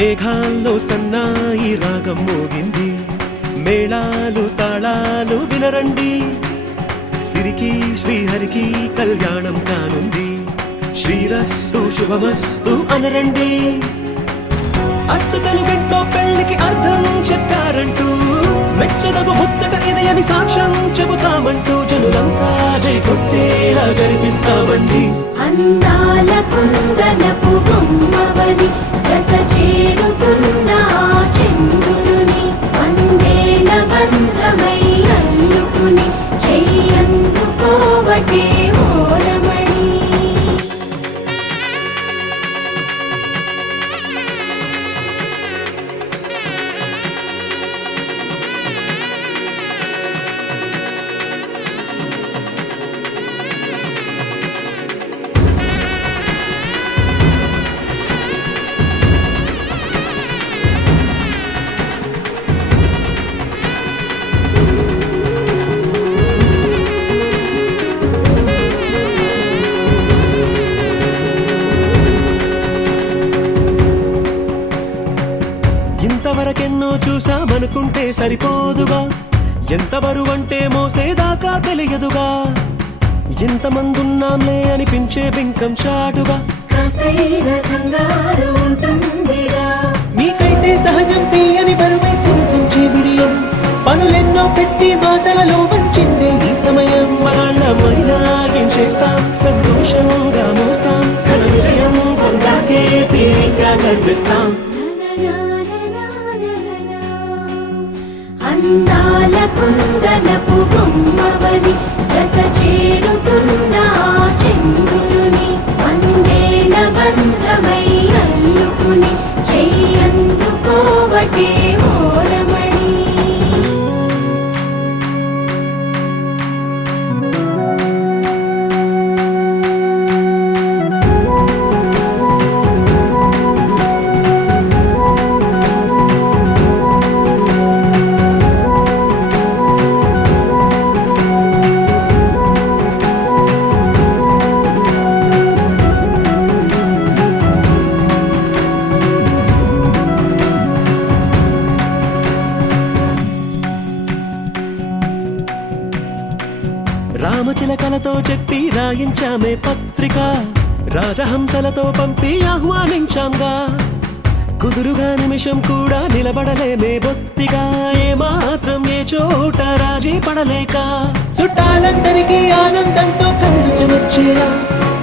మేఘాల్లో సన్నాయి రాగం మోగింది, మేళాలు తాళాలు వినరండి. సిరికి శ్రీహరికి కళ్యాణం కానుంది, శ్రీరస్తు శుభమస్తు అనరండి. అచ్చతలు గంటో పెళ్లికి అర్థం చెప్పారంటూ, మెచ్చదగు ముచ్చట ఇది అని సాక్ష్యం చెబుతామంటూ, జనులంతా జై కొట్టేలా జరిపిస్తామండి. అందాల కుందనపు బొమ్మవని జత చేరుతున్న చంద్రుని, వందేళ్ల బంధమై అల్లుకుని చెయ్యందుకోవటే ఓరమణి. ఇంతవరకెన్నో చూసామనుకుంటే సరిపోదుగా, ఎంత బరువంటే మోసేదాకా తెలియదుగా. ఇంతమందున్నాంలే అనిపించే బింకం చాటుగా, మీకైతే సహజం తీయని బరువై సిరిసంచే బిడియం. పనులెన్నో పెట్టి మాటలలో వంచిందే ఈ సమయం. వాళ్ళమైనా ఏం చేస్తాం, సంతోషంగా మోస్తాం, ఘన విజయం పొందాకే తీరిగ్గా కనిపిస్తాం. అందాల కుందనపు బొమ్మవని జత చేరుతున్న చంద్రుని, వందేళ్ల బంధమై అల్లుకుని చెయ్యందుకోవటే ఓరమణి. రామచిలకలతో చెప్పి రాయించామే పత్రిక, రాజహంసలతో పంపి ఆహ్వానించాంగా. కుదురుగా నిమిషం కూడా నిలబడలేమే బొత్తిగా, ఏమాత్రం ఏ చోట రాజీ పడలేక. చుట్టాలందరికీ ఆనందంతో కళ్ళు చెమర్చేలా,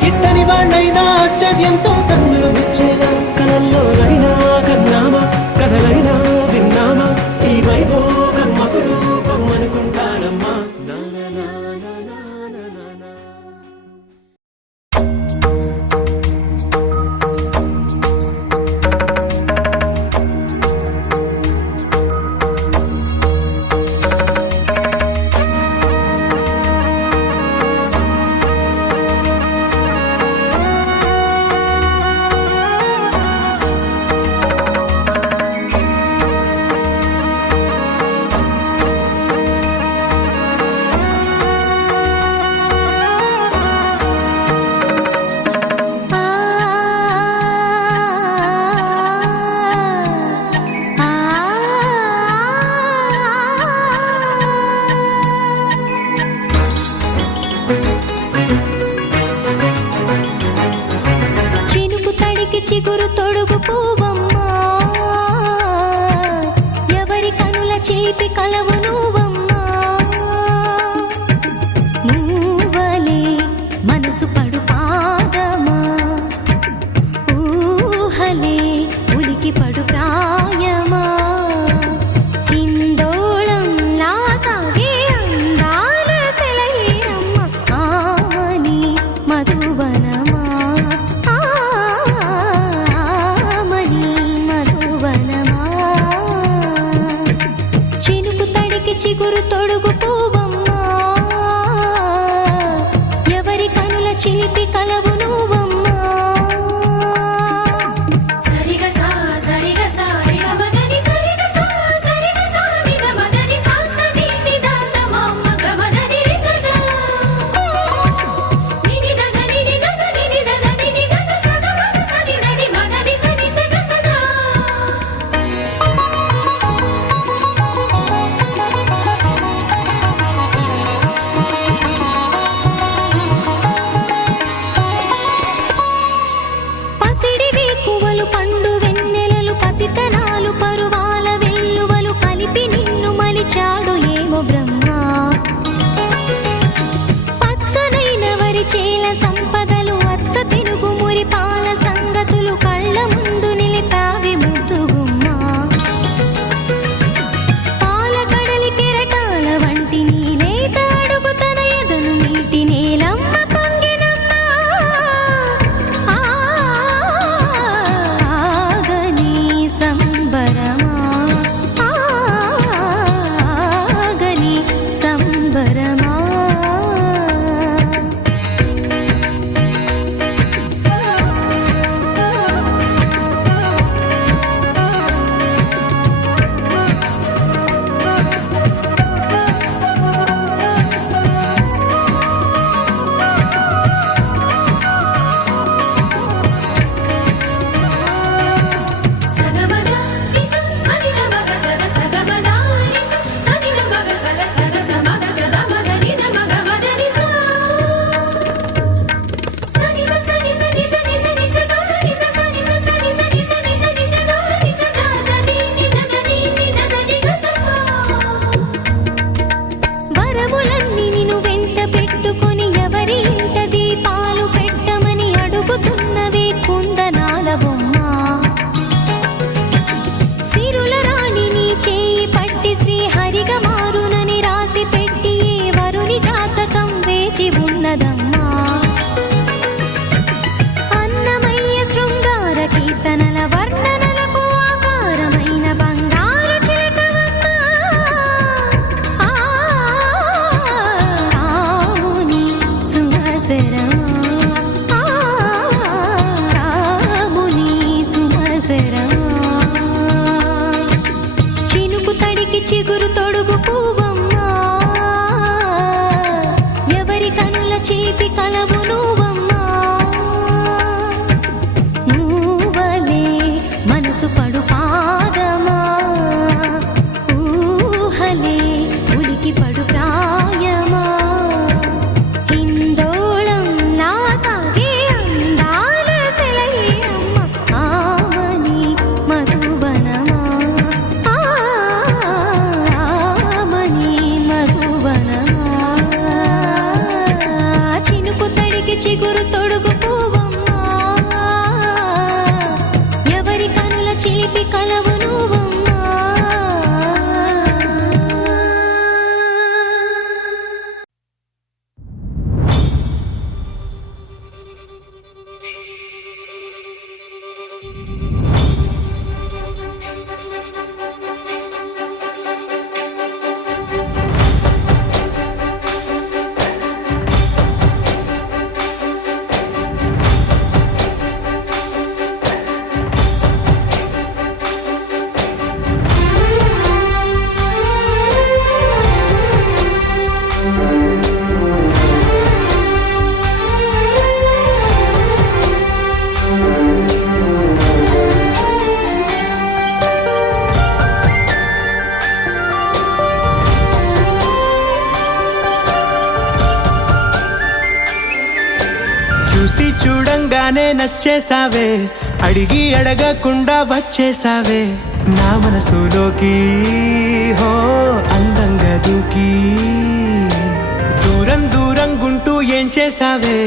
గిట్టని వాళ్ళైనా ఆశ్చర్యంతో కన్నులు విచ్చేలా. కలల్లోనైనా కన్నామా, కథలైనా విన్నామా, ఈ వైభోగం అపురూపం అనుకుంటానమ్మా. చిగురు తొడుగు పూవమ్మా, ఎవరి కనుల చేపి కలవు నువ్వమ్మా. నువ్వలే మనసు పడు పాదమా, ఊహలే ఉలికి పడు ప్రాయమా. ఇందోళం నా సాగే అందాల సెలయేరమ్మ, ఆమని మధువనమా, చిగురు తొడుగు పూవమ్మా, ఎవరి కనుల చిలిపి కలవు నువ్వమ్మా. సరిగ సా సరిగ చిగురు తొడుగు పువ్వమ్మా ఎవరి కనుల చిలిపి కలవు నువ్వమ్మా నువ్వలే మనసు పడు పాదమా ఊహలే ఉలికి పడు ప్రాయమా హిందోళం నా సాగే అందాల సెలయేరమ్మ ఆమని మధువనమా ఆమని మధువనమా చినుకు తడికి చిగురు తొడుగు పువ్వమ్మా ఎవరి కనుల చిలిపి కలవు నువ్వమ్మా చూసి చూడంగానే నచ్చేసావే అడిగి అడగకుండా వచ్చేసావే నా మనసులోకి హో అందంగా దూకి దూరం దూరం గుంటూ ఏం చేసావే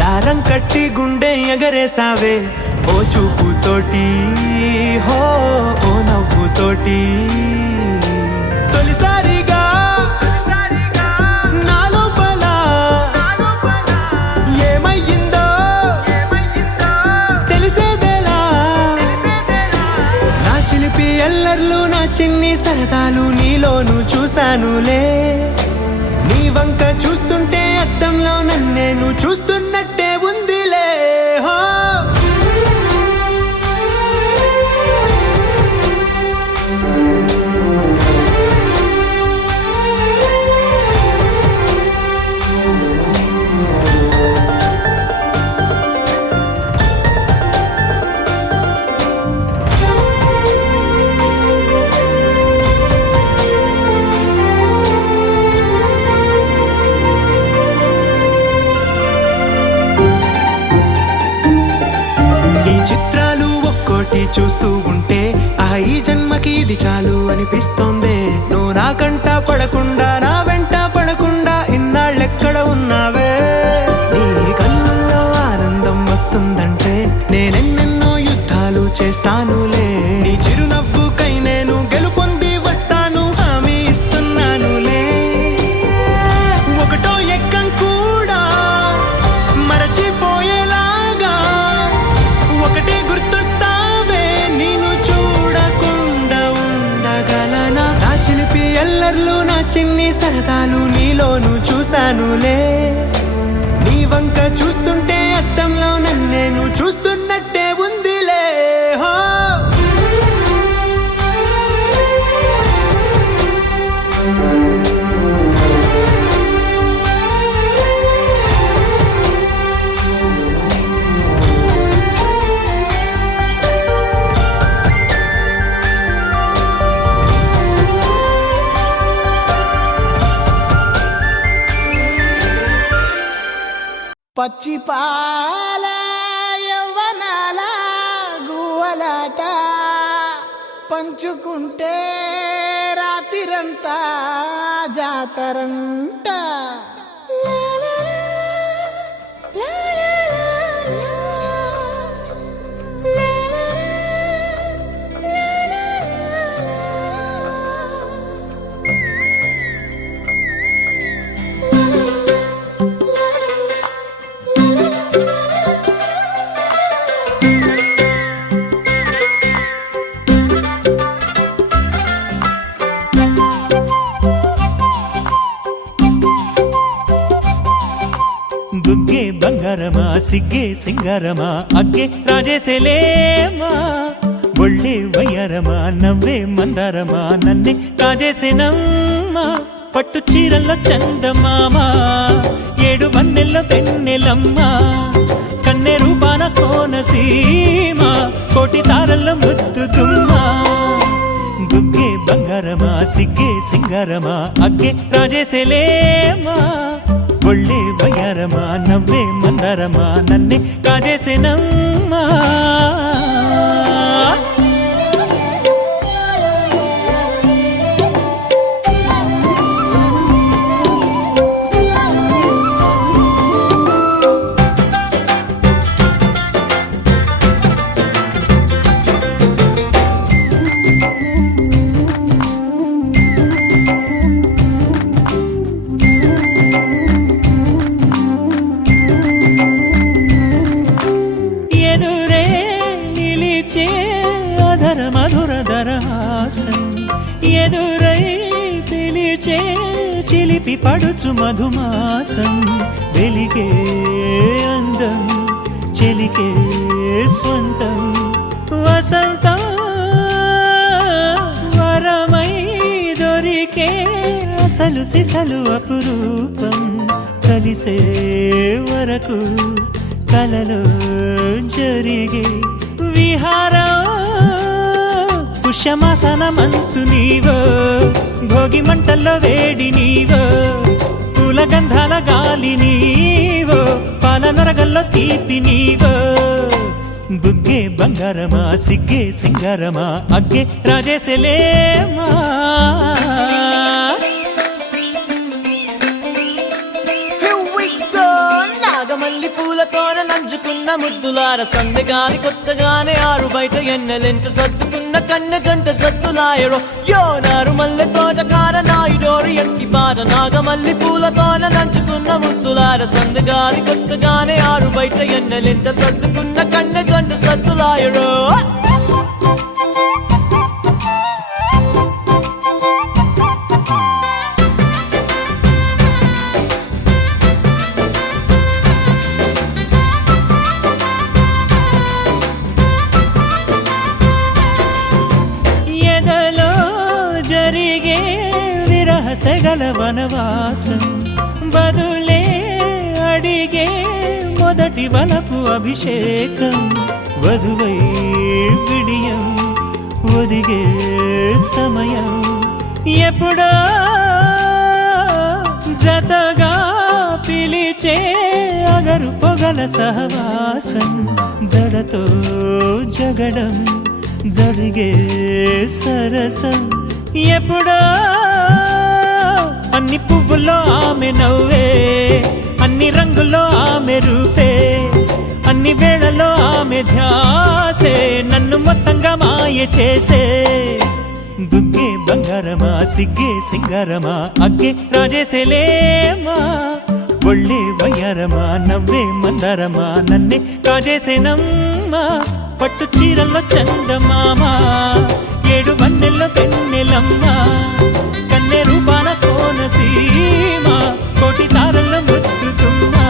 దారం కట్టి గుండె ఎగరేసావే ఓ చూపుతోటి హో ఓ నవ్వుతోటి తొలిసారిగా నా లోపల ఏమయ్యిందో తెలిసేదేలా నా చిలిపి ఎల్లర్లు నా చిన్ని సరదాలు నీలోను చూశానులే నీ వంక చూస్తుంటే అద్దంలో నన్నేను చూస్తున్నట్టే ఉందిలే హో చూస్తూ ఉంటే ఈ జన్మకి ఇది చాలు అనిపిస్తోంది నువ్వు నా కంట పడకుండా నా వెంట పడకుండా ఇన్నాళ్ళెక్కడ ఉన్నావే నీ కళ్ళల్లో ఆనందం వస్తుందంటే నేనెన్నెన్నో యుద్ధాలు చేస్తానులే నీ చిరునవ్వుకై నేను గెలుపొంది వస్తాను హామీ ఇస్తున్నానులే ఒకటో ఎక్కం కూడా మరచిపోయేలాగా ఒకటే గుర్తొస్తావే నేను చూడకుండా ఉండగలనా నా చిలిపి ఎల్లర్లు నా చిన్ని సరదాలు నీలోను చూశానులే నీ వంక చూస్తుంటే అద్దంలో నన్నేను చూస్తున్నట్టే ఉందిలే హో పచ్చి పాల యవ్వనాల గువ్వలాట పంచుకుంటే రాత్రిరంతా జాతరంట బంగారమా సిగ్గే సింగారమా అగ్గే రాజేసేలేమా ఒళ్ళే వయ్యారమా నవ్వే మందారమా నన్నే కాజేసేనమ్మా పట్టు చీరల్లో చందమామా 7 వన్నెల్లో వెన్నెలమ్మా కన్నె రూపాన కోనసీమ కోటి తారల్లో ముద్దుగుమ్మా బుగ్గే బంగారమా సిగ్గే సింగారమా అగ్గే రాజేసేలేమా ఒళ్ళే వయ్యారమా నవ్వే మందారమా నన్నే కాజేసేనమ్మా ఎదురై పిలిచే చిలిపి పడుచు మధుమాసం వెలిగే అందం చెలికే స్వంతం వసంతం వరమై దొరికే అసలు సిసలు అపురూపం కలిసే వరకు కలలో జరిగే విహారం పుష్యమాసన మనసు నీవో భోగి మంటల్లో వేడి నీవో పూల గంధాల గాలి నీవో పాల నరగల్లో తీపి నీవో బుగ్గే బంగారమా సిగ్గే సింగారమా అగ్గే రాజేసేలేమా నాగమల్లి పూలతోన నంచుకున్న ముద్దులార సందగాని కొత్తగానే ఆరు బయట ఎన్నెలెంట సర్దుకున్న కన్నె జంట సద్దులాయరో యోనారు మల్లె తోటకార నాయుడోరు ఎంటి పాట నాగమల్లి పూలతోన నంచుకున్న ముద్దులార సందగాని కొత్తగానే ఆరు బయట ఎన్నెలెంట సర్దుకున్న కన్నె జంట సద్దులాయరో సెగల వనవాసం బదులే అడిగే మొదటి వలపు అభిషేకం వధువై విడియం ఒదిగే సమయం ఎప్పుడో జతగా పిలిచే అగరు పొగల సహవాసం జడతో జగడం జరిగే సరసం ఎప్పుడో అన్ని పువ్వుల్లో ఆమె నవ్వే అన్ని రంగుల్లో ఆమె రూపే అన్ని వేళలో ఆమె ధ్యాసే నన్ను మొత్తంగా మాయ చేసే బుగ్గే బంగారమా సిగ్గే సింగారమా అగ్గే రాజేసేలేమా ఒళ్ళే వయ్యారమా నవ్వే మందారమా నన్నే కాజేసేనమ్మా పట్టు చీరల్లో చందమామా 7 వన్నెల్లో వెన్నెలమ్మా కన్నె రూపాన కోనసీమ కోటి తారల్లో ముద్దుగుమ్మా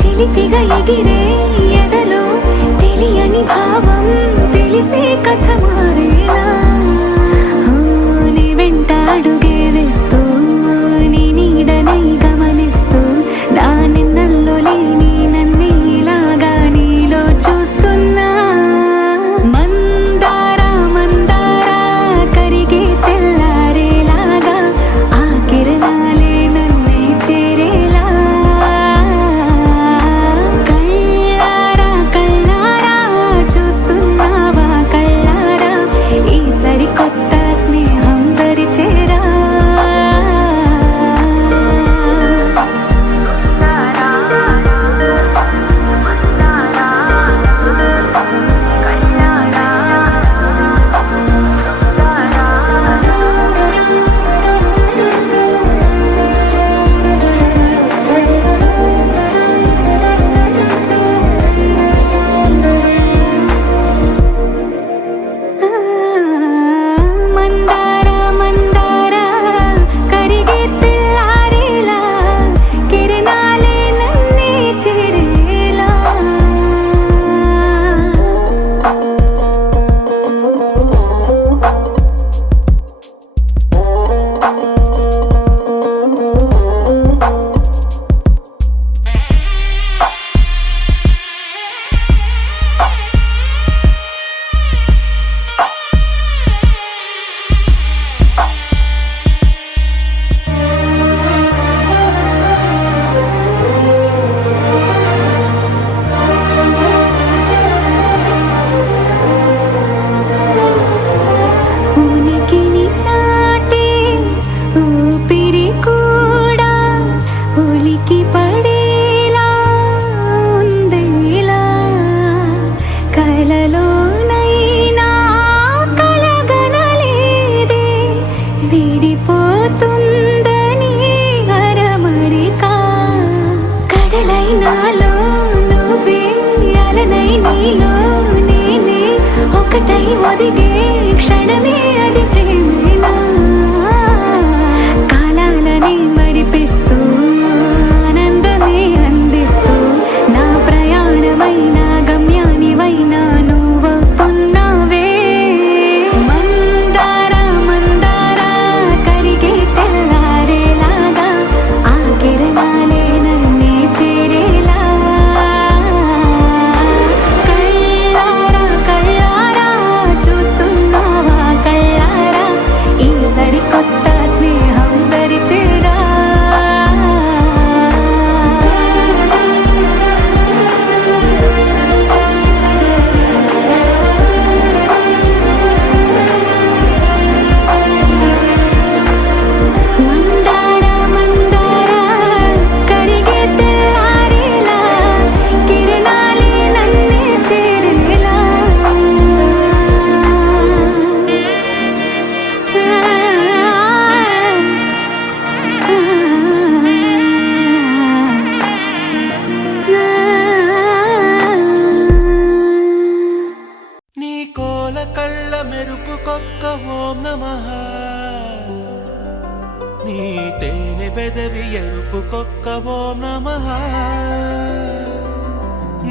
చిలిపిగా ఎగిరే ఎదలో తెలియని భావం తెలిసే కథ మారేనా జతై ఒదిగే క్షణమే అది ప్రేమేనా కాలాలని మరిపిస్తూ ఆనందమే అందిస్తూ నా ప్రయాణమైన గమ్యానివైనా నువ్వవుతున్నావే మందార మందార కరిగే తెల్లారేలాగా ఆ కిరణాలే నన్నే చేరేలా కళ్ళారా కళ్ళారా చూస్తున్నావా కళ్ళారా ఈ సరికొత్త స్నేహం పరిచేరా మందార మందార కరిగే తెల్లారేలా కిరణాలే నన్నే చేరేలా నీ కోల కళ్ళ మెరుపుకొక్క ఓం నమః నీ తేనె పెదవి ఎరుపుకొక్క ఓం నమః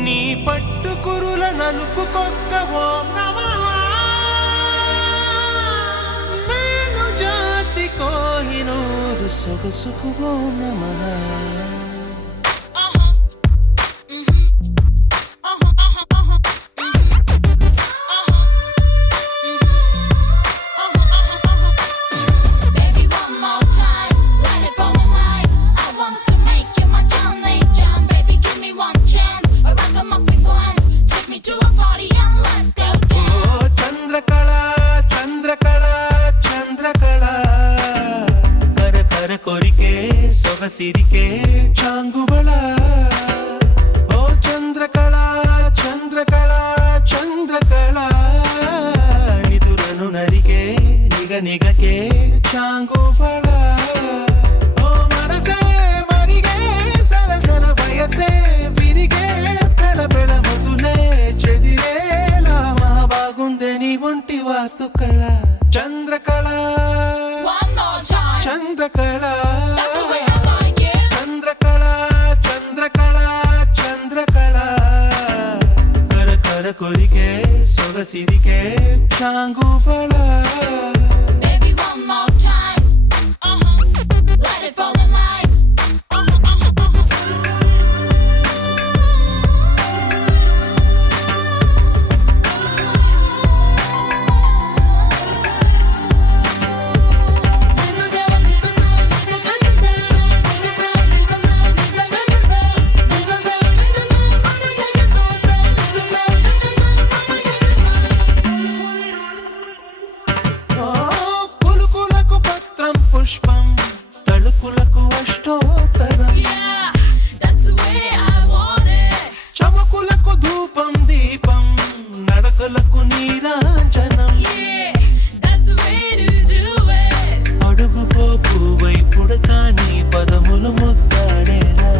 నీ పట్టు కురుల నలుపుకొక్క ఓం నమః మేలు జాతి కోహినూరు సొగసుకు ఓం నమః Baby, one more time, let it fall in line. I want to make you my Johnny John. Baby, give me one chance. A ragamuffin glance. Take me to a party and let's go oh dance. Chandrakala Chandrakala Chandrakala కర కర కొరికే సొగసిరికే చాంగుబళ ఓ చంద్రకళ చంద్రకళ చంద్రకళ నిదురను నరికే నిగ నిగకే చాంగుబళ ఓ మనసే మరిగే సరసన వయసే విరిగే పెళ పెళ ముదులే చెదిరేలా బాగుందే నీ ఒంటి వాస్తు కళ Chandrakala One more time, Chandrakala that's the way I like it. Chandrakala Chandrakala Chandrakala కర కర కొరికే సొగసిరికే చాంగుబళ Baby, one more time. Let it fall in line. ఓ కులుకులకు పత్రం పుష్పం తళుకులకు అష్టోత్తరం Yeah, that's the way I want it. చమకులకు ధూపం దీపం నడకలకు నీరాజనం Yeah, that's the way to do it. అడుగుపోపు వైపుడతా నీ పదములు ముద్దాడేలా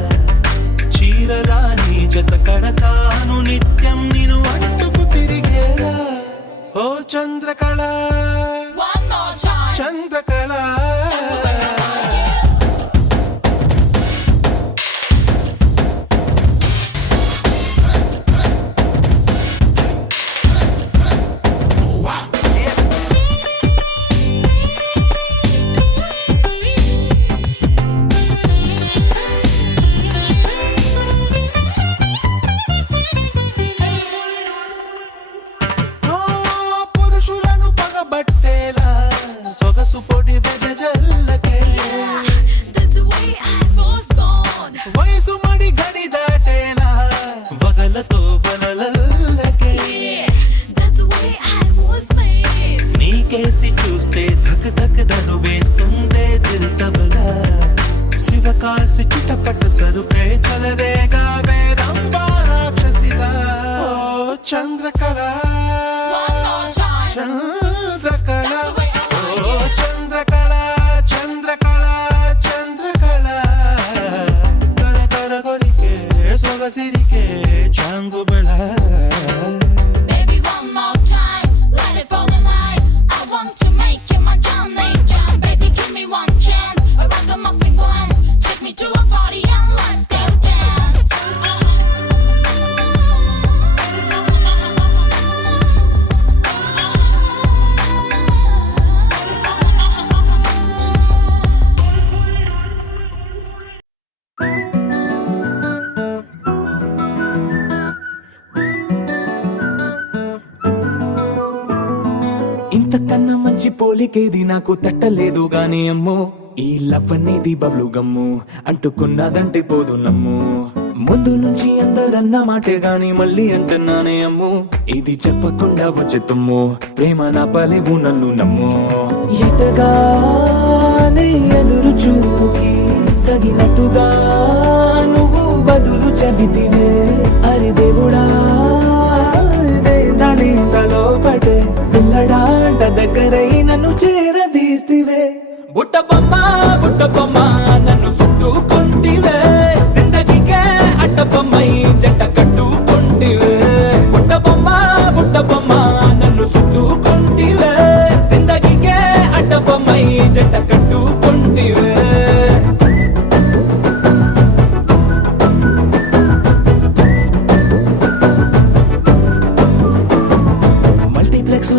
చీరరాని జత కడతాను నిత్యం నిన్ను అంటుకు తిరిగేలా ఓ Chandrakala One more time. Chandrakala That's the way I like it. ఓ పురుషులను పగబట్టేలా సొగసు పొడి వెదజల్లకే That's the way I was born. వయసు మడి గడి దాటేలా వగలతో వలలల్లకే Yeah, that's the way I was made. నీకేసి చూస్తే ధక్ ధక్ దను వేస్తుందే దిల్ తబలా శివకాసి చిటపట సరుపే చలరేగా వేదంబా రాక్షసిలా ఓ Chandrakala One more time. Chandrakala That's the way I like oh it. Chandrakala Chandrakala Chandrakala కర కర కొరికే సొగసిరికే చాంగుబళ Baby, one more time. పోలికేది నాకు తట్టలేదు గాని అమ్మో ఈ లవ్ అనేది బబ్లు గమ్ము అంటుకున్నదంటే పోదు నమ్ము ముందు నుంచి అందరన్న మాటే గాని మళ్ళీ అంటున్నానే అమ్ము ఇది చెప్పకుండా వచ్చే తుమ్ము ప్రేమ నా పలేవు నన్ను నమ్ము ఎటగానే ఎదురు చూపుకి తగినట్టుగా నువ్వు బదులు చెబితివే అరే దేవుడా దానిలో పడే పిల్లడాంట దగ్గరై నన్ను చేరదీస్తివే బుట్ట బొమ్మ నన్ను చుట్టుకుంటివే జిందగీకే అట్ట బొమ్మై జంట కట్టుకుంటివే బుట్ట బొమ్మ నన్ను చుట్టుకుంటివే జిందగీకే అట్ట బొమ్మై జంట కట్టుకుంటివే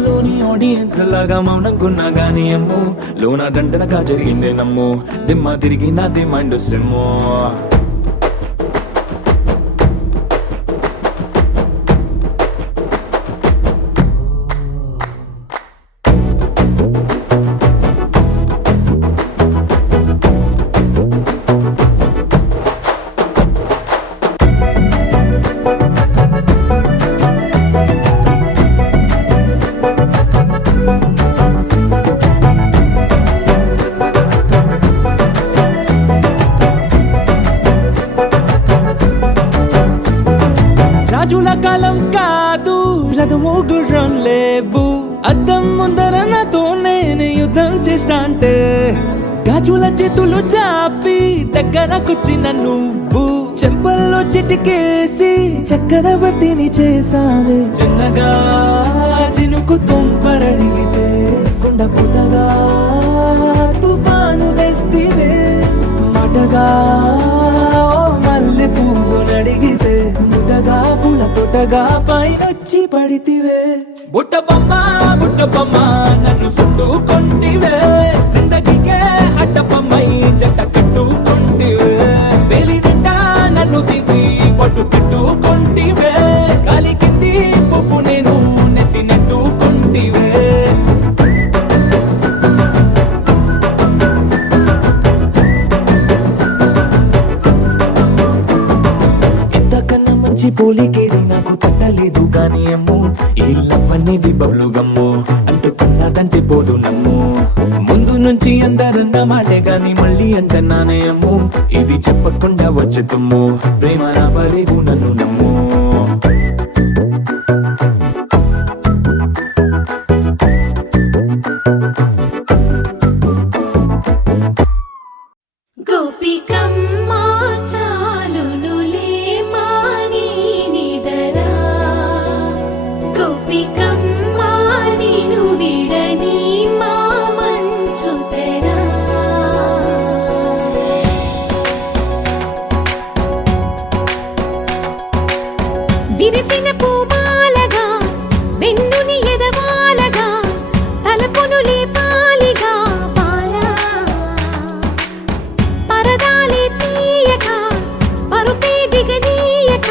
లోని ఆడియన్స్ లాగా మౌనంకున్నా గానీ అమ్ము లోన దండనగా జరిగిందే నమ్ము దిమ్మ తిరిగి నాది మైండ్ సిమ్ము రాజుల కాలం కాదు రథము గుర్రం లేవు అద్దం ముందర నాతో నేను యుద్ధం చేస్తా అంటే గాజుల చేతులు చాపి దగ్గరకొచ్చిన నువ్వు చెంపల్లో చిటికేసి చక్రవర్తిని చేసావే చిన్నగా చినుకు తుంపరడిగితే కుండ పుతగా తుఫాను తెస్తివే మాటగా మల్లె పువ్వు నడిగితే ముదగా పుల తొటగా పైనొచ్చి పడితివే బుట్ట బొమ్మ నన్ను చుట్టుకుంటివే జిందగీకే అట్ట బొమ్మై జంట కట్టుకుంటివే వేలి నిండా నన్ను తీసి పట్టు పెట్టుకుంటివే గాలి కింది పువ్వు నేను నెత్తి నెట్టుకుంటివే పోలికేది నాకు తట్టలేదు గాని అమ్ము ఈ లవ్ అనేది బబ్లు గమ్ము అంటుకున్నదంటే పోదు నమ్ము ముందు నుంచి అందరన్న మాటే గాని మళ్ళీ అంటున్నానే అమ్ము ఇది చెప్పకుండా వచ్చే తుమ్ము ప్రేమ నా పలేవు నన్ను నమ్ము విరిసిన పూమాలగా వెన్నుని ఎదవాలగా తలపును లేపాలిగా బాలా పరదాలే తీయక పరుపే దిగనీయక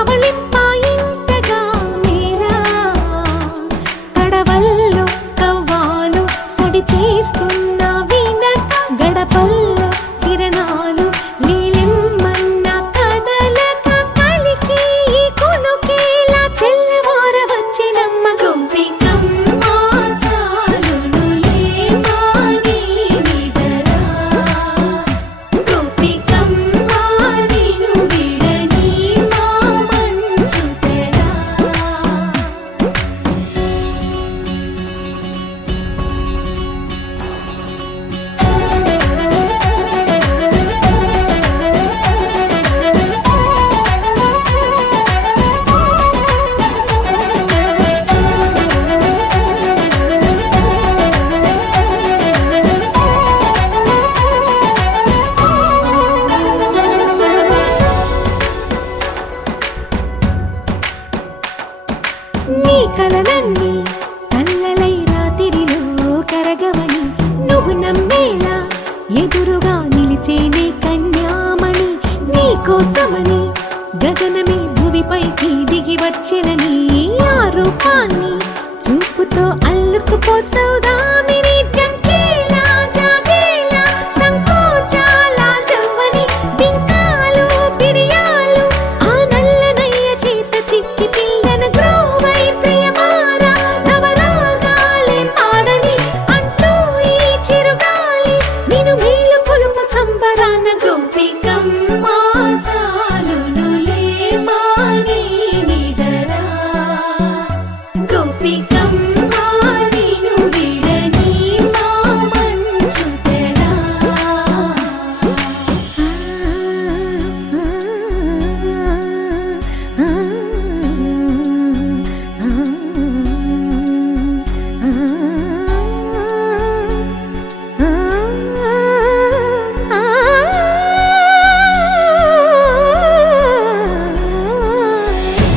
అవళింపాయింతగా మీరా కడవల్లో కవ్వాలు సడి తీస్తున్న వినక గడపల్లో కిరణాలు నీలిమ్మన్న కదలక కలికి కొనుకేలా తెల్లవార వచ్చినమ్మ గోపికమ్మ చాలునులే మాని నిదరా గోపికమ్మ నిను విడని మా మంచు తెరా నీ కలలన్నీ కళ్ళలై రాత్రిలో కరగవని నువ్వు నమ్మేలా ఎదురుగా నిలిచేనే కన్యామణి నీ కోసమని గగనమే భూమిపైకి దిగి వచ్చెనని ఆ రూపాన్ని చూపుతో అల్లుకుపోసౌదామిని జంకేలా జాగేలా సంకోచాల జవ్వని బింకాలు బిరియాలు ఆ నల్లనయ్య చేత చిక్కి పిల్లన గ్రోవై ప్రియమారా నవరాగాలే పాడని అంటూ ఈ చిరుగాలి నిన్ను మేలు కొలుపు సంబరాన గోపికమ్మ చాలునులే మాని నిదరా గోపికమ్మ నిన్ను విడని మా మంచు తెరా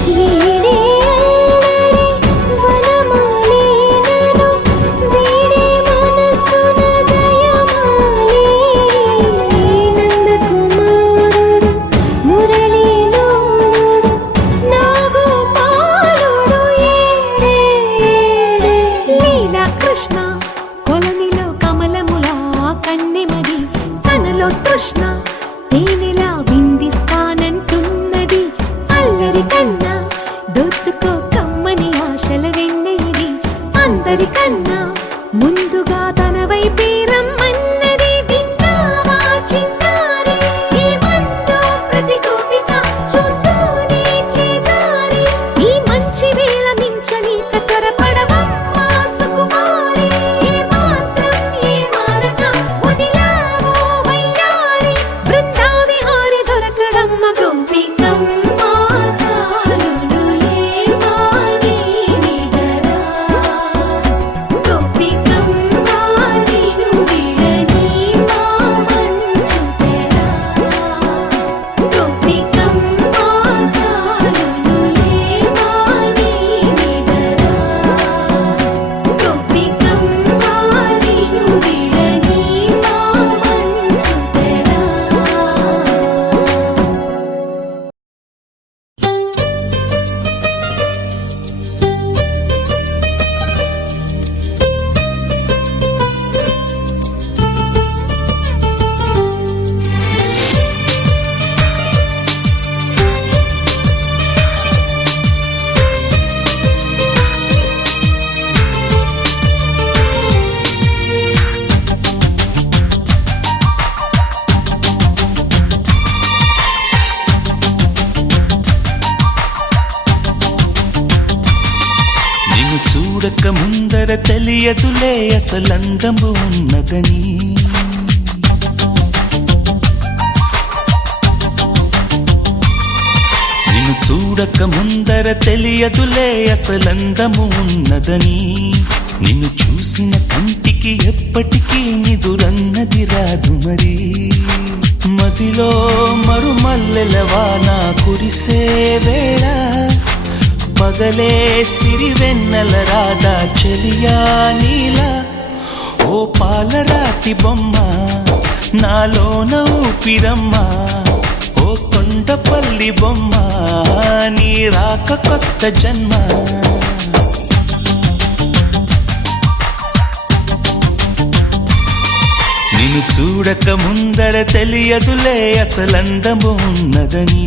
వీడే అల్లరి వనమాలినను వీడే మనసున దయమాలి నందకుమారుడు మురళీలోలుడు నాగోపాలుడు ఏడే లీలా కృష్ణ కొలనిలో కమలములా కన్నెమది తనలో తృష్ణ తేనెలా విందిస్తానంటున్నది అల్లరి కన్నా దోచుకో కమ్మని ఆశల వెన్నెయిది అందరికన్నా ముందుగా తన వైపే రమ్మన్నది విన్నావా చిన్నారి ఈ మందో ప్రతి గోపిక చూస్తూనే చేజారి ఈ మంచి వేళ మించని కతరపడవమ్మ సుకుమారి ఏ మాత్రం ఏ మారక వదిలావో వయ్యారి బృందావిహారి దొరకడమ్మ గోపికమ్మ చాలునులే మాని నిదరా గోపికమ్మ నిన్ను విడని మా మంచు తెరా గోపికమ్మ చాలునులే మాని నిదరా గోపికమ్మ నిన్ను విడని మా మంచు తెరా నిన్ను చూడక ముందర తెలియదులే అసలందము ఉన్నదని నిన్ను చూడక ముందర తెలియదులే అసలందము ఉన్నదని నిన్ను చూసిన కంటికి ఎప్పటికీ నిదురన్నది రాదు మరి మదిలో మరుమల్లెల వాన కురిసే వేళ పగలే సిరివెన్నెల రాధా చెలియా నీలా ఓ పాలరాతి బొమ్మ నాలోన ఊపిరమ్మ ఓ కొండపల్లి బొమ్మ నీ రాక కొత్త జన్మ నిన్ను చూడక ముందర తెలియదులే అసలందము ఉన్నదని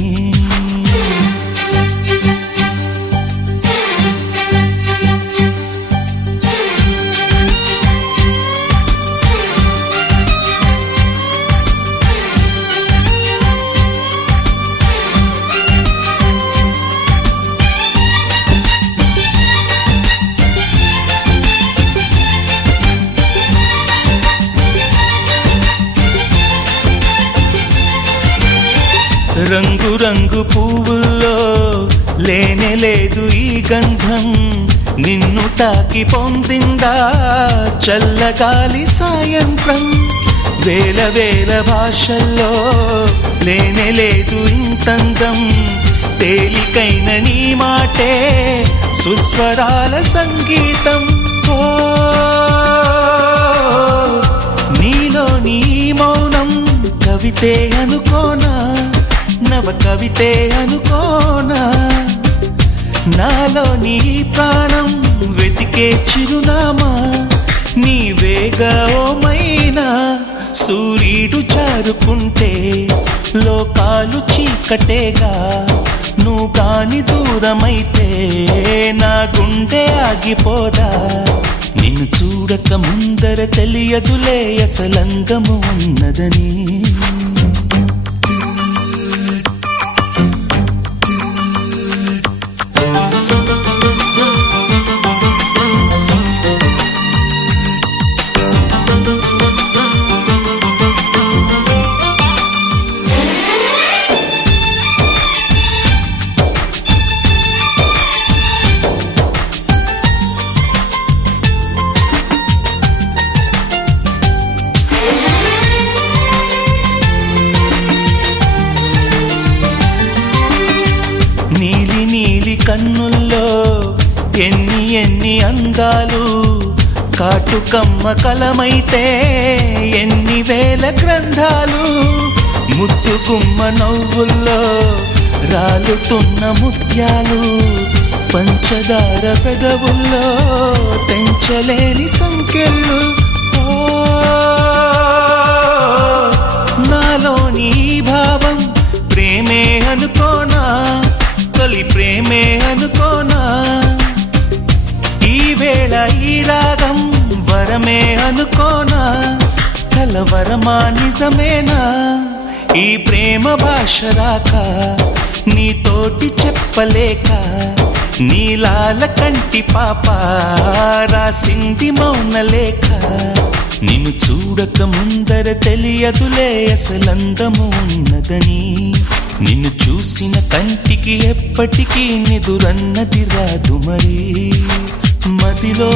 రంగు రంగు పువ్వుల్లో లేనే లేదు ఈ గంధం నిన్ను తాకి పొందిందా చల్లగాలి సాయంత్రం వేల వేల భాషల్లో లేనే లేదు ఇంతందం తేలికైన నీ మాటే సుస్వరాల సంగీతం ఓ నీలో నీ మౌనం కవితే అనుకోనా నవ కవితే అనుకోనా నాలో నీ ప్రాణం వెతికే చిరునామా నీవేగా ఓ మైనా సూర్యుడు జారుకుంటే లోకాలు చీకటేగా నువ్వు కాని దూరమైతే నా గుండె ఆగిపోదా నిన్ను చూడక ముందర తెలియదులే అసలందము ఉన్నదని నీలి నీలి కన్నుల్లో ఎన్ని ఎన్ని అందాలు కాటుకమ్మ కలమైతే ఎన్ని వేల గ్రంథాలు ముద్దుగుమ్మ నవ్వుల్లో రాలుతున్న ముత్యాలు పంచదార పెదవుల్లో తెంచలేని సంఖ్యలు నాలోని భావం ప్రేమే అనుకోనా తొలి ప్రేమే అనుకోనా ఈ వేళ ఈ రాగం వరమే అనుకోనా కలవరమా నిజమేనా ఈ ప్రేమ భాష రాక నీతోటి చెప్పలేక నీలాల కంటి పాప రాసింది మౌనలేఖ నిన్ను చూడక ముందర తెలియదులే అసలందము ఉన్నదని నిన్ను చూసిన కంటికి ఎప్పటికీ నిదురన్నది రాదు మరి మదిలో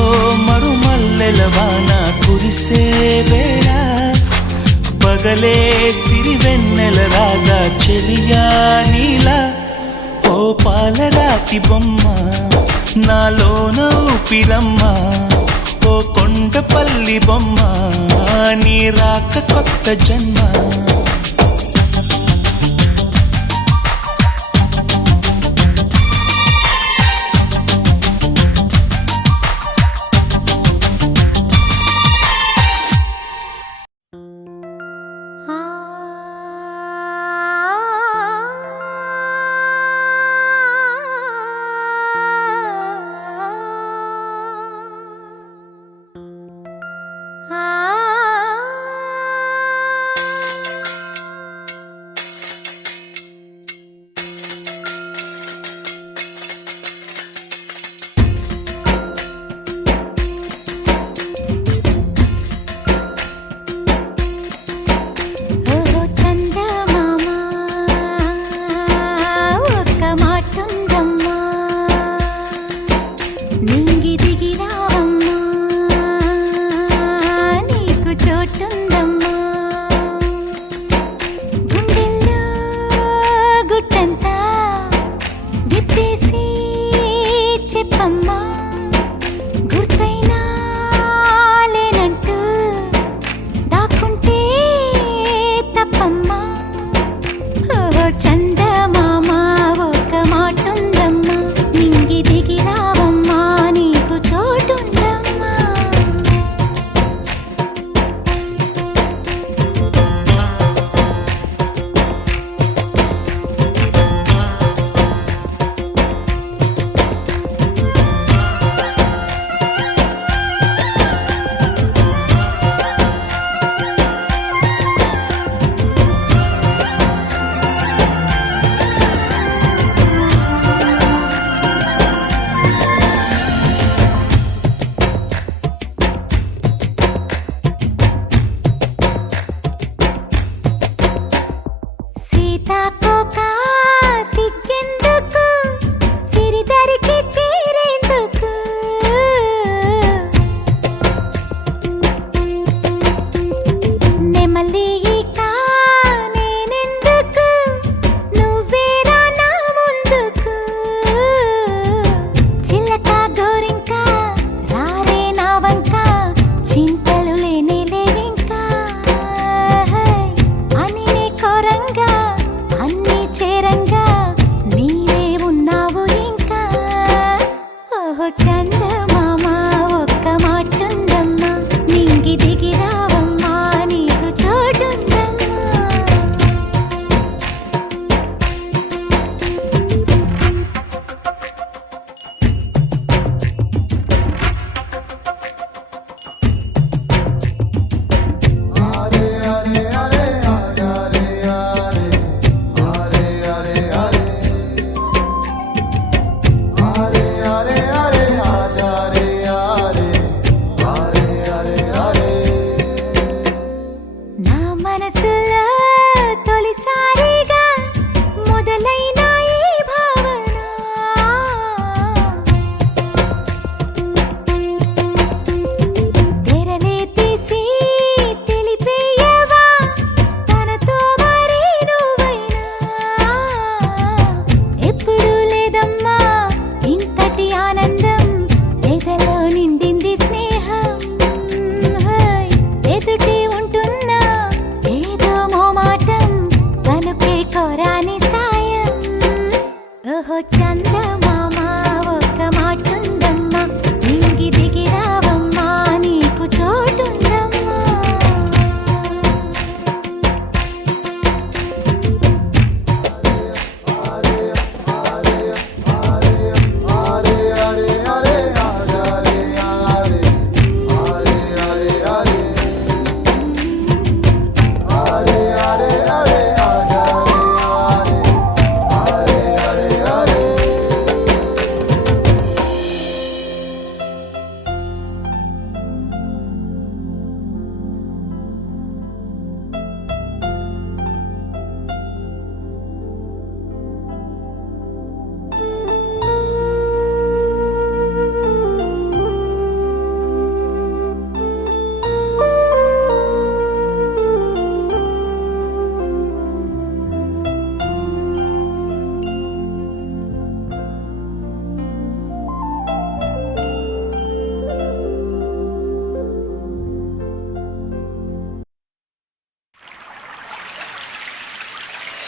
మరుమల్లెల వాన కురిసే వేళ పగలే సిరివెన్నెల రాగా చెలియా నీలా ఓ పాలరాతి బొమ్మ నాలోన ఊపిరమ్మ ఓ కొండపల్లి బొమ్మ నీ రాక కొత్త జన్మ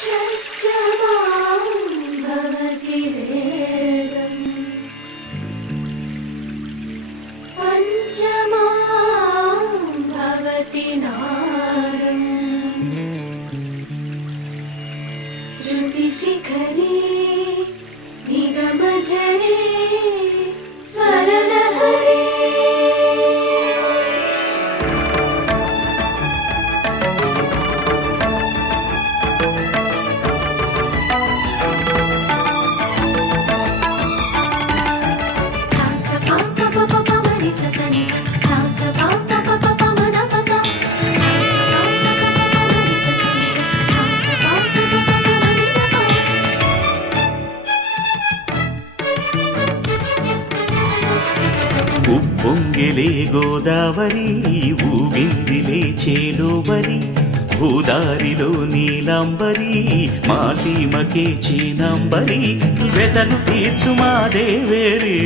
షట్జమాం భవతి వేదం పంచమాం భవతి నాదం శృతిశిఖరే నిగమజరే స్వరలహరే ఉప్పొంగిలే గోదావరి ఊగిందిలే చేలోవరి భూదారిలో నీలాంబరి మా సీమకే చీనాంబరి వెతలు తీర్చు మా దేవేరి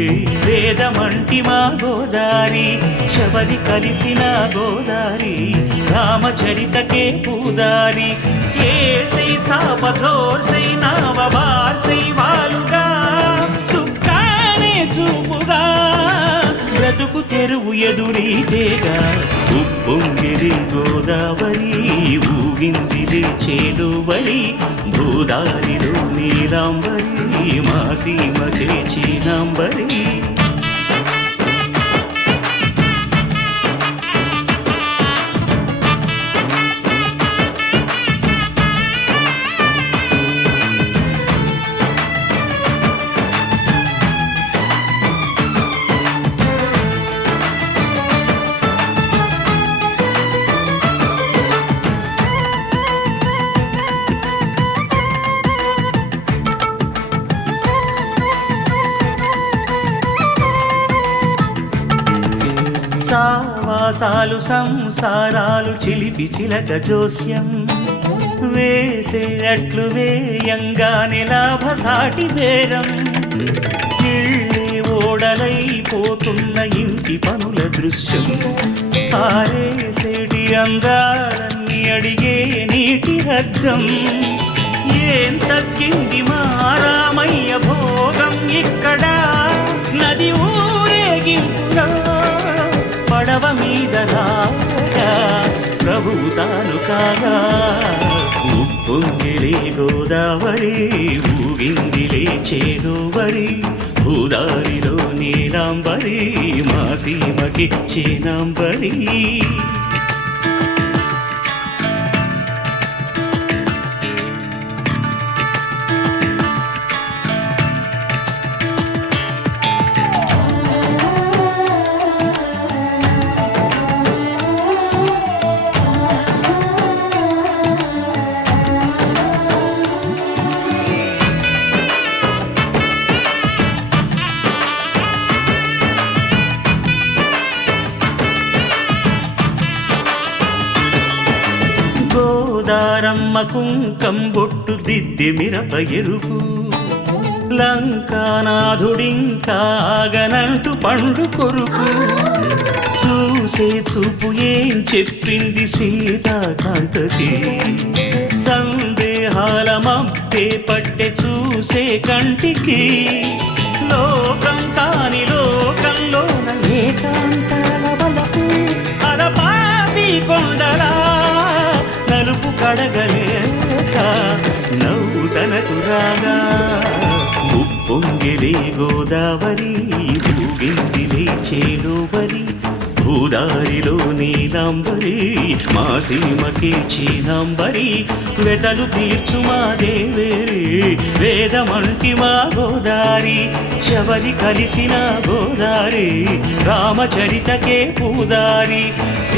వేదమంటి మా గోదారి శబరి కలిసిన గోదారి రామచరితకే పూదారి ఏసై చాపచోర్సై నావబార్సై వాలుగా చుక్కానే చూపుగా బ్రతుకు తెరువు ఎదురీతేగా ఉప్పొంగిరి గోదావరి ఊగిందిలే చేలువరి భూదారిలో నీలాంబరి మా సీమకే చీనాంబరి సావాసాలు సంసారాలు చిలిపి చిలక జోస్యం వేసే అట్లు వేయంగానే లాభసాటి బేరం ఇళ్ళే ఓడలైపోతున్న ఇంటి పనుల దృశ్యం ఆరేసేటి అందాలన్నీ అడిగే నీటి రద్దం ఏం తగ్గింది మా రామయ్య భోగం ఇక్కడ నది ఊరేగింపులో పడవ మీద రాగా ప్రభువు తాను కాగా ఉప్పొంగిలే గోదావరి ఊగిందిలే చేలోవరి భూదారిలో నీలాంబరి మా సీమకి చీనాంబరి గోదారమ్మ కుంకం బొట్టు దిద్ది మిరప ఎరుపు లంకానాథుడింకాగనంటూ పండు కొరుకు చూసే చూపు ఏం చెప్పింది సీతాకాంతకి సందేహాల మప్పే పట్టె చూసే కంటికి లోకం కాని లోకంలోన ఏకాంతాల వలపు అలపాపి కొండలా నలుపు కడగలేక నవ్వు తనకు రాగా ఉప్పొంగిలే గోదావరి ఊగిందిలే చేలోవరి భూదారిలో నీలాంబరి మా సీమకే చీనాంబరి వెతలు తీర్చు మా దేవేరి వేదమంటి మా గోదారి శబరి కలిసిన గోదారి రామచరితకే పూదారి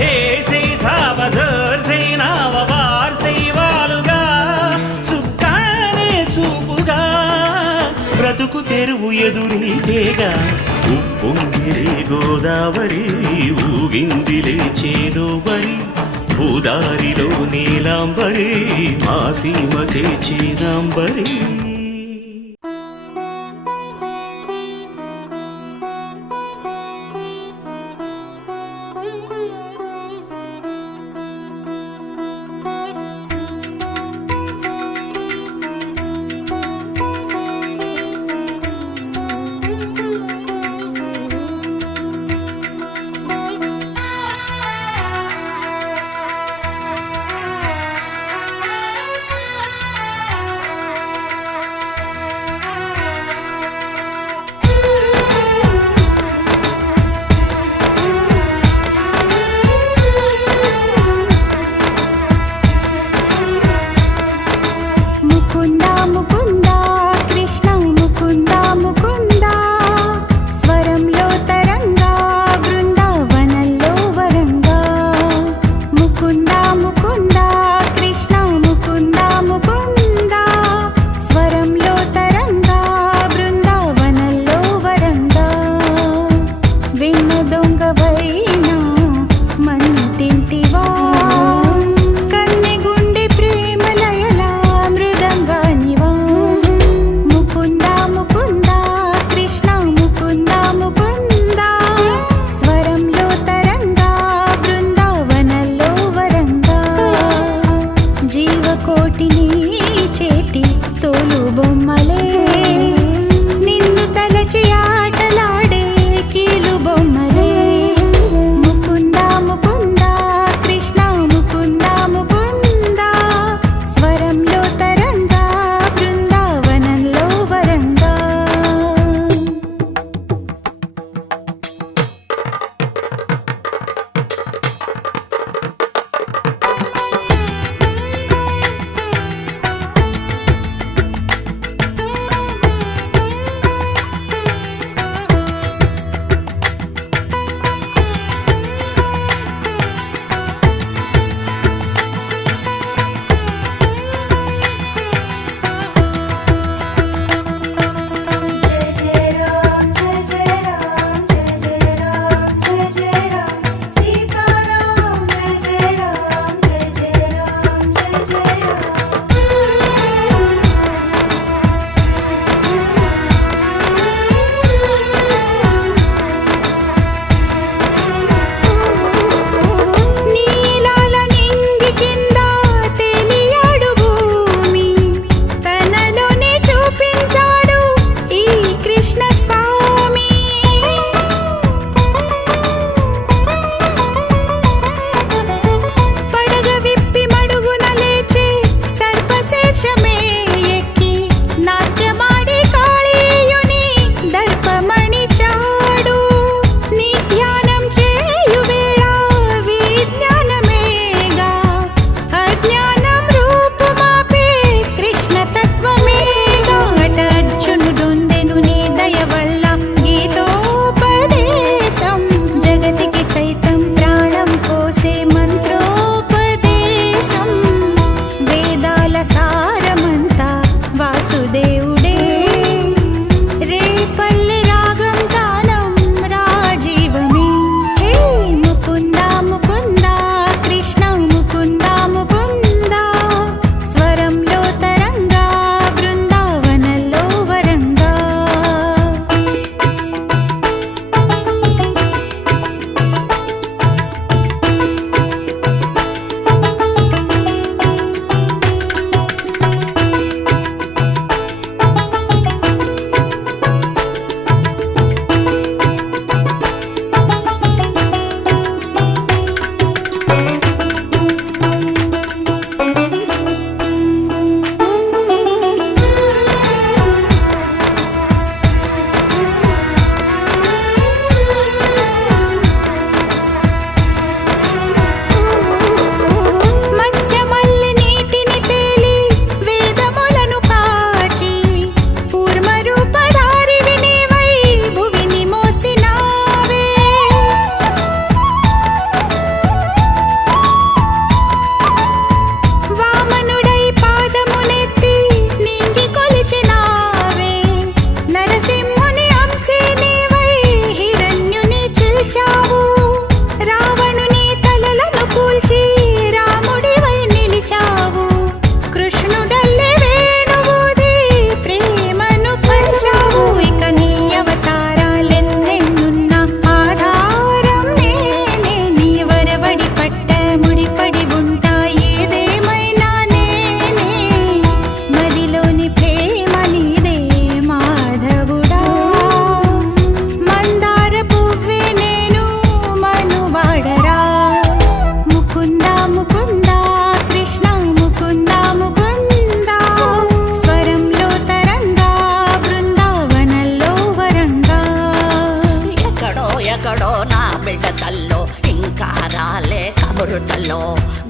ఏసై సావధర్సై నావబార్సై వాలుగా సుక్కానే చూపుగా బ్రతుకు తెరువు ఎదురీతేగా ఉప్పొంగిలే గోదావరి ఊగిందిలే చేలోవరి భూదారిలో నీలాంబరి మా సీమకే చీనాంబరి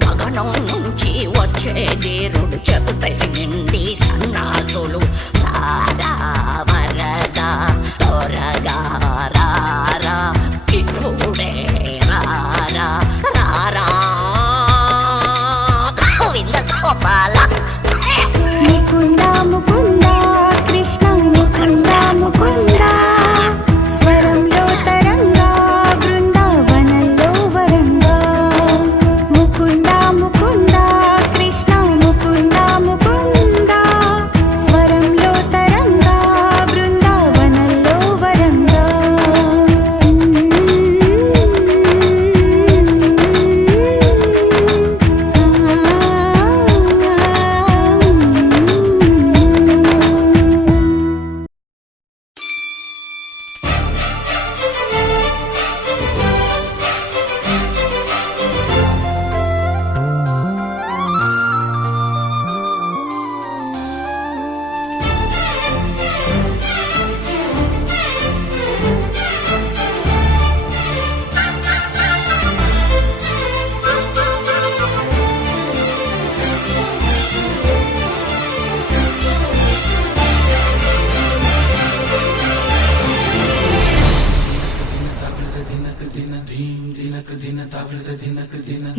గగనం నుంచి వచ్చే దేవుడు చెబుతయింది సన్నాసులు రారా వరదా త్వరగా రారా ఇప్పుడే రారా రారా గోవింద గోపాల ముకుంద ముకుంద కృష్ణ ముకుంద ముకుంద స్వరంలో తరంగా బృందావనంలో వరంగా ముకుంద ముకుంద కృష్ణ ముకుంద ముకుంద స్వరంలో తరంగా బృందావనంలో వరంగా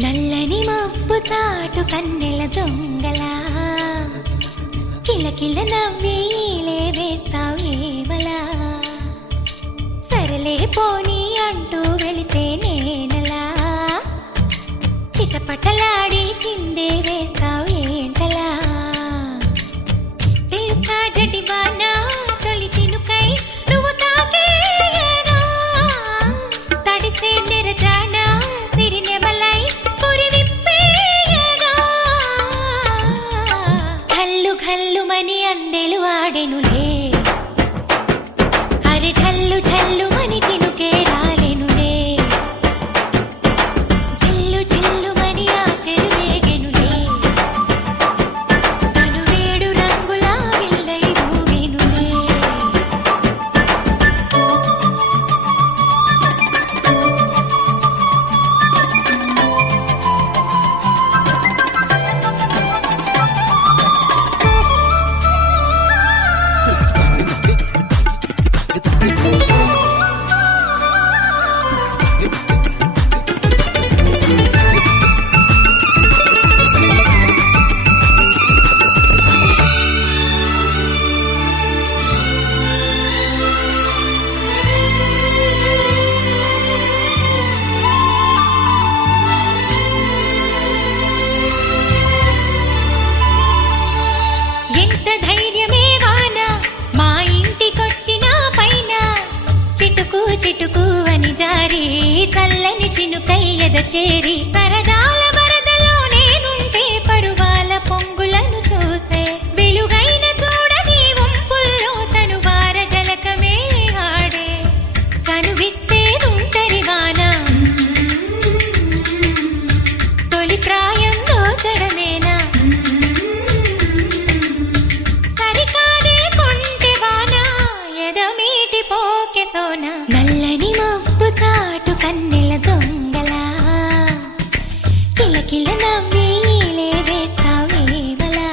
నల్లని మబ్బు చాటు కన్నెల దొంగలా కిలకిల నవ్వేలే వేస్తావు ఏవలా సరలే పోనీ అంటూ వెళితే నేనలా చిటపటలాడి చిందే వేస్తావు ఏంటలా తెలుసా జడివానా తొలి చినుకై నువ్వు తాకేయనా తడిసే నిరజానా సిరినెమలై పురి విప్పేయనా ఘల్లు ఘల్లుమని అందెలు ఆడెనులే అరే ఝల్లు ఝల్లుమని చినుకే రాలెనులే జిల్లు జిల్లుమని ఆశలు రేగెనులే తను వేడు రంగులా విల్లై ఊగెనులే ఎంత ధైర్యమే వాన మా ఇంటికొచ్చిన పైన చిటుకు చిటుకు అని జారి చల్లని చినుకై ఎద చేరి సరదాల వరదలో నేనుంటే పరువాల పొంగులను చూసే వెలుగైన చూడని వంపుల్లో తను వార జలకమే ఆడే చనువిస్తే ఉంటరి వాన తొలి ప్రాయం దోచడమేనా సరికాదే కొంటె వాన ఎదమీటి పోకె సోన నల్లని మబ్బు చాటు కన్నెల దొంగలా కిలకిల నవ్వేలే వేస్తావు ఏవలా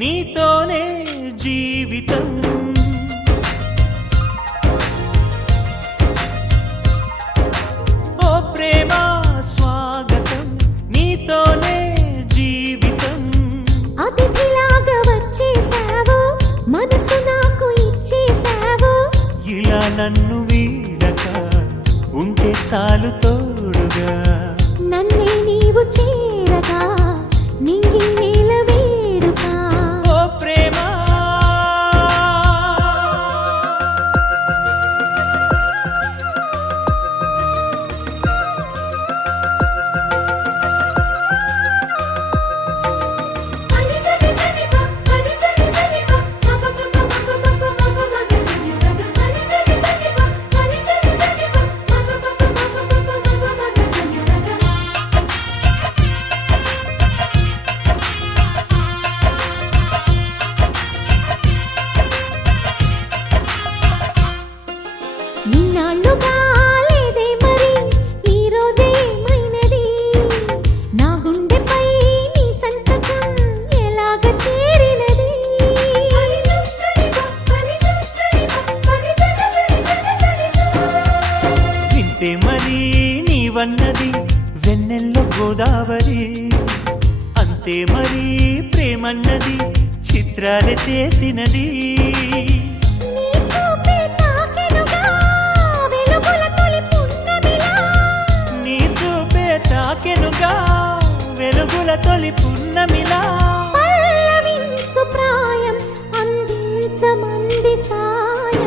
నీతోనే జీవితం ఓ ప్రేమ స్వాగతం నీతోనే జీవితం అతిథిలాగా వచ్చేసావు మనసు నాకు ఇచ్చేసావు ఇలా నన్ను వీడక ఉంటే చాలు తోడుగా నన్నే నీవు చేరగా నింగి నేల వేడుక ఓ ప్రేమ నిన్నాళ్ళుగా లేదే మరి ఈ రోజే ఏమైనది నా గుండెపై నీ సంతకం ఎలాగ చేరినది ఇంతే మరి నీవన్నది వెన్నెల్లో గోదావరి అంతే మరి ప్రేమన్నది చిత్రాలు చేసినది నీ చూపే తాకెనుగా వెలుగుల తొలి పున్నమిలా నీ చూపే తాకెనుగా వెలుగుల తొలి పున్నమిలా పల్లవించు ప్రాయం అందించమంది సాయం